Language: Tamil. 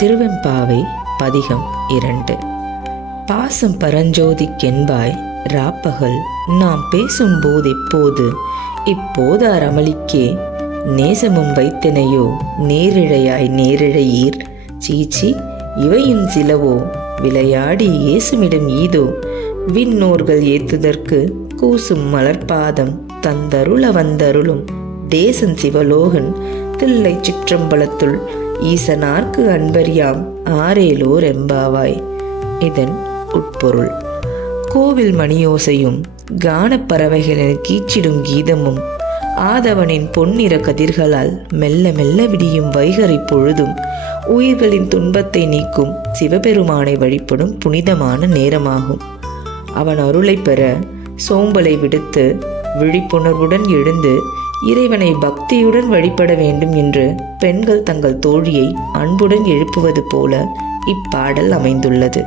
திருவெம்பாவை பதிகம் 2. பாசம் பரஞ்சோதிக்கென்பாய் ராப்பகல் நாம் பேசும்போது இப்போதார் அமளிக்கே நேசமும் வைத்தனையோ நேரிழையாய் நேரிழையீர் சீச்சி இவையும் சிலவோ விளையாடி ஏசுமிடம் ஈதோ விண்ணோர்கள் ஏத்துதற்கு கூசும் மலர்பாதம் தந்தருள வந்தருளும் தேசன் சிவலோகன் தில்லை சிற்றம்பலத்துள் ஈசனார்க்கு அன்பரியாம் ஆரேலோர் எம்பாவாய். இதன் உட்பொருள்: கோவில் மணியோசையும் கானப்பறவைகளின் கீச்சிடும் கீதமும் ஆதவனின் பொன்னிற கதிர்களால் மெல்ல மெல்ல விடியும் வைகறை பொழுதும் உயிர்களின் துன்பத்தை நீக்கும் சிவபெருமானை வழிபடும் புனிதமான நேரமாகும். அவன் அருளை பெற சோம்பலை விடுத்து விழிப்புணர்வுடன் எழுந்து இறைவனை பக்தியுடன் வழிபட வேண்டும் என்று பெண்கள் தங்கள் தோழியை அன்புடன் எழுப்புவது போல இப்பாடல் அமைந்துள்ளது.